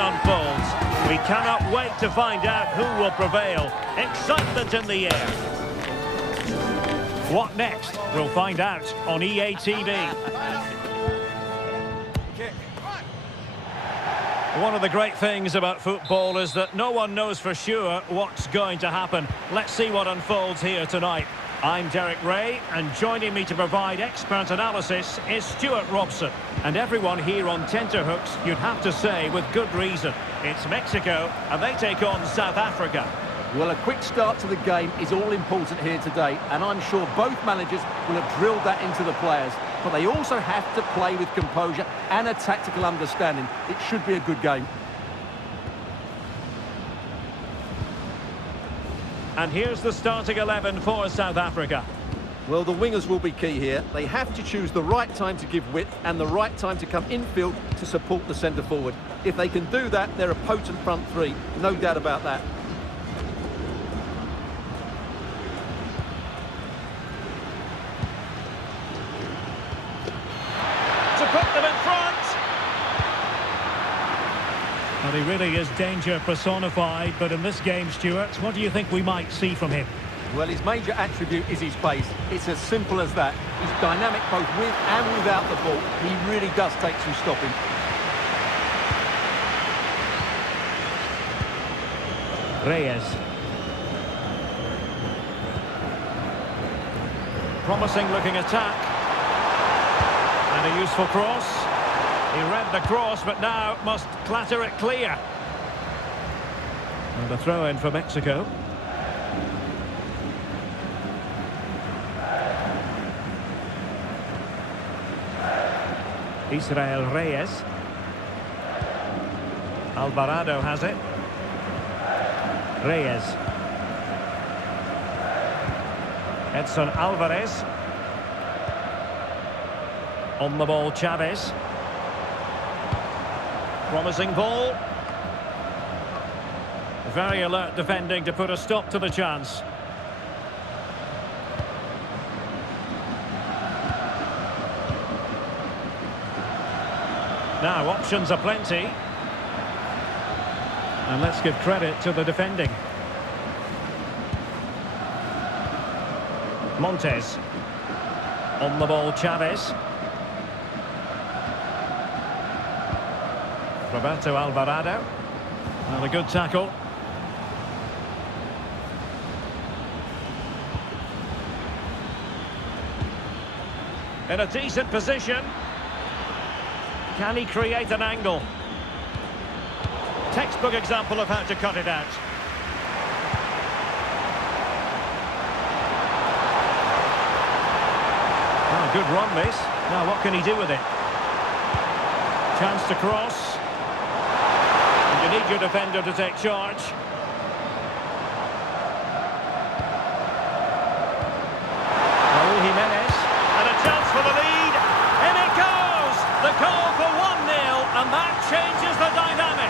unfolds. We cannot wait to find out who will prevail. Excitement in the air. What next? We'll find out on EA TV. One of the great things about football is that no one knows for sure what's going to happen. Let's see what unfolds here tonight. I'm Derek Ray, and joining me to provide expert analysis is Stuart Robson. And everyone here on tenterhooks, you'd have to say with good reason. It's Mexico, and they take on South Africa. Well, a quick start to the game is all important here today, and I'm sure both managers will have drilled that into the players. But they also have to play with composure and a tactical understanding. It should be a good game. And here's the starting 11 for South Africa. Well, the wingers will be key here. They have to choose the right time to give width and the right time to come infield to support the centre-forward. If they can do that, they're a potent front three. No doubt about that. To put them in front. Well, he really is danger personified, but in this game, Stuart, what do you think we might see from him? Well, his major attribute is his pace. It's as simple as that. He's dynamic both with and without the ball. He really does take some stopping. Reyes. Promising looking attack. And a useful cross. He read the cross, but now must clatter it clear. And a throw-in for Mexico. Israel Reyes. Alvarado has it. Reyes. Edson Alvarez. On the ball, Chavez. Promising ball. Very alert defending to put a stop to the chance. Now, options are plenty. And let's give credit to the defending. Montes. On the ball, Chavez. Roberto Alvarado. And a good tackle. In a decent position. Can he create an angle? Textbook example of how to cut it out. Oh, good run this. Now what can he do with it? Chance to cross. And you need your defender to take charge. Raul Jimenez. And a chance for the lead. In it goes! The goal for 1-0, and that changes the dynamic.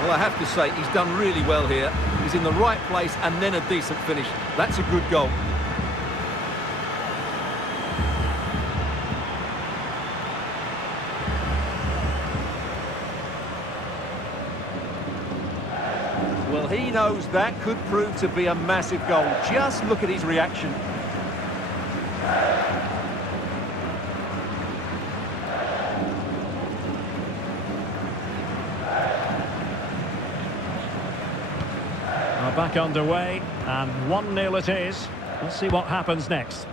Well, I have to say, he's done really well here. He's in the right place and then a decent finish. That's a good goal. Well, he knows that could prove to be a massive goal. Just look at his reaction. Back underway, and 1-0 it is. Let's see what happens next.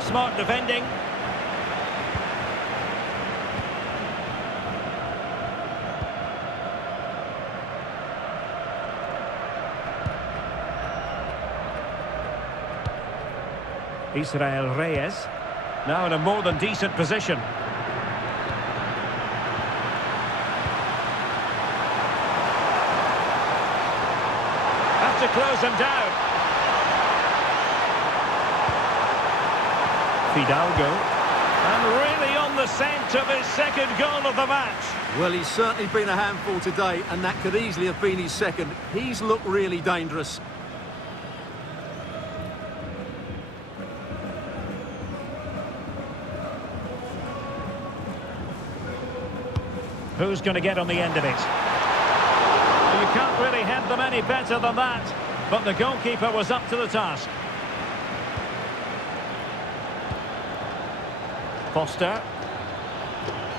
Smart defending. Israel Reyes. Now in a more than decent position. To close them down. Fidalgo. And really on the the scent of his second goal of the match. Well, he's certainly been a handful today, and that could easily have been his second. He's looked really dangerous. Who's going to get on the end of it? You can't really head them any better than that. But the goalkeeper was up to the task. Foster.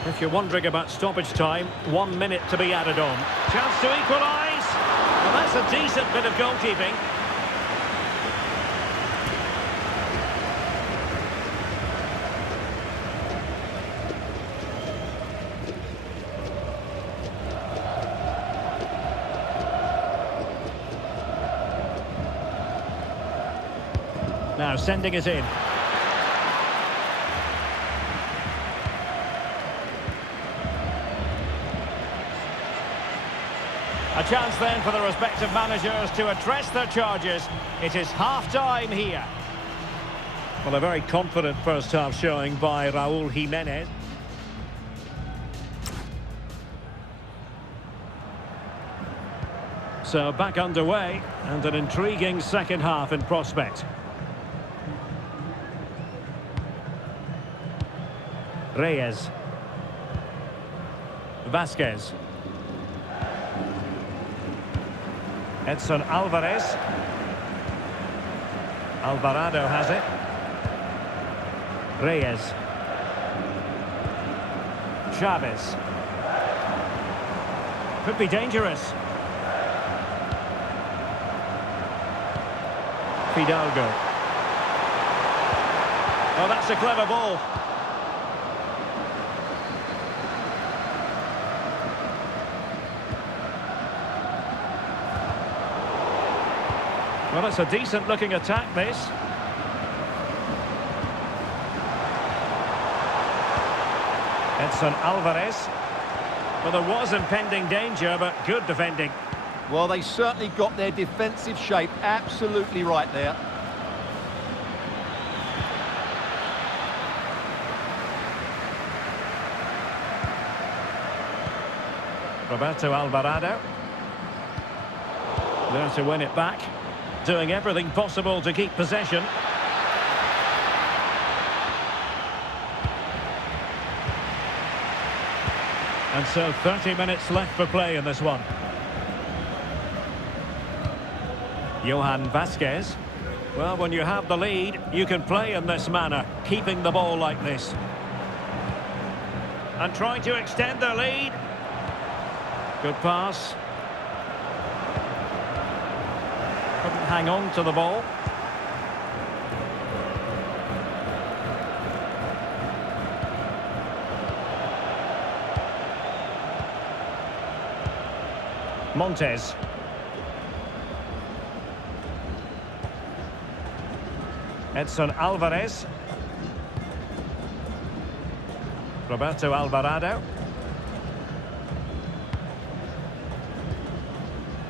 If you're wondering about stoppage time, 1 minute to be added on. Chance to equalise. Well, that's a decent bit of goalkeeping. Now sending it in. A chance then for the respective managers to address their charges. It is half-time here. Well, a very confident first half showing by Raúl Jiménez. So back underway, and an intriguing second half in prospect. Reyes. Vasquez. Edson Alvarez. Alvarado has it. Reyes. Chavez. Could be dangerous. Fidalgo. Oh, that's a clever ball. Well, it's a decent-looking attack, this. Edson Alvarez. Well, there was impending danger, but good defending. Well, they certainly got their defensive shape absolutely right there. Roberto Alvarado. There to win it back. Doing everything possible to keep possession. And so 30 minutes left for play in this one. Johan Vasquez. Well, when you have the lead, you can play in this manner, keeping the ball like this. And trying to extend their lead. Good pass. Couldn't hang on to the ball. Montes. Edson Alvarez. Roberto Alvarado.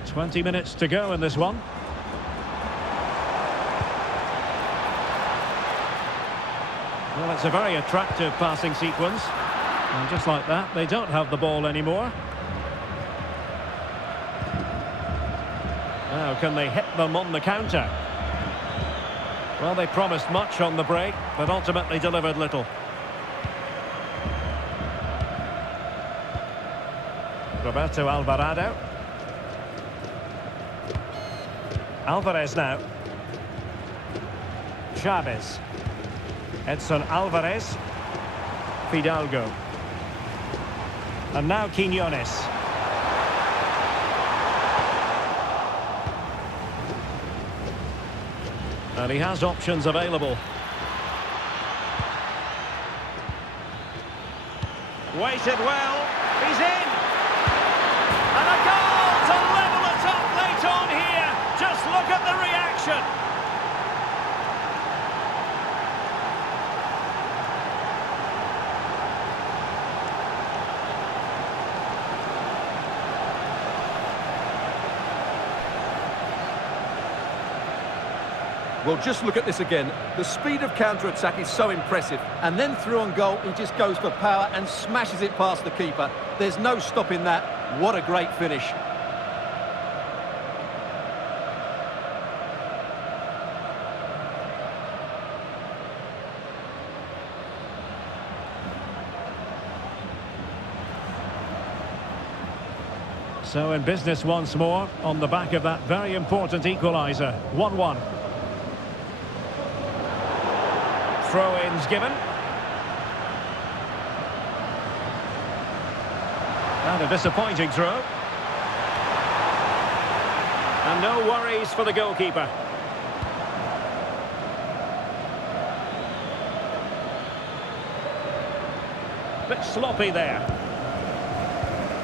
20 minutes to go in this one. Well, it's a very attractive passing sequence. And just like that, they don't have the ball anymore. Now, can they hit them on the counter? Well, they promised much on the break, but ultimately delivered little. Roberto Alvarado. Alvarez now. Chavez. Edson Alvarez. Fidalgo. And now Quiñones. And he has options available. Waited well. He's in. And a goal to level it up late on here. Just look at the reaction. Well, just look at this again. The speed of counter-attack is so impressive. And then through on goal, he just goes for power and smashes it past the keeper. There's no stopping that. What a great finish. So in business once more, on the back of that very important equaliser. 1-1. Throw-ins given. And a disappointing throw. And no worries for the goalkeeper. Bit sloppy there.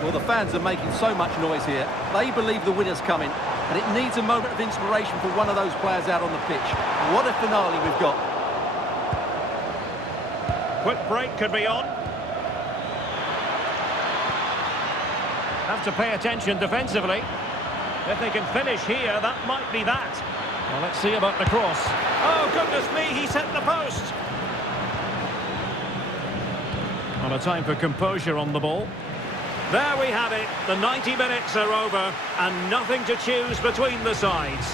Well, the fans are making so much noise here. They believe the winner's coming, and it needs a moment of inspiration for one of those players out on the pitch. What a finale we've got. Quick break could be on. Have to pay attention defensively. If they can finish here, that might be that. Well, let's see about the cross. Oh, goodness me, he's hit the post. On a time for composure on the ball. There we have it. The 90 minutes are over and nothing to choose between the sides.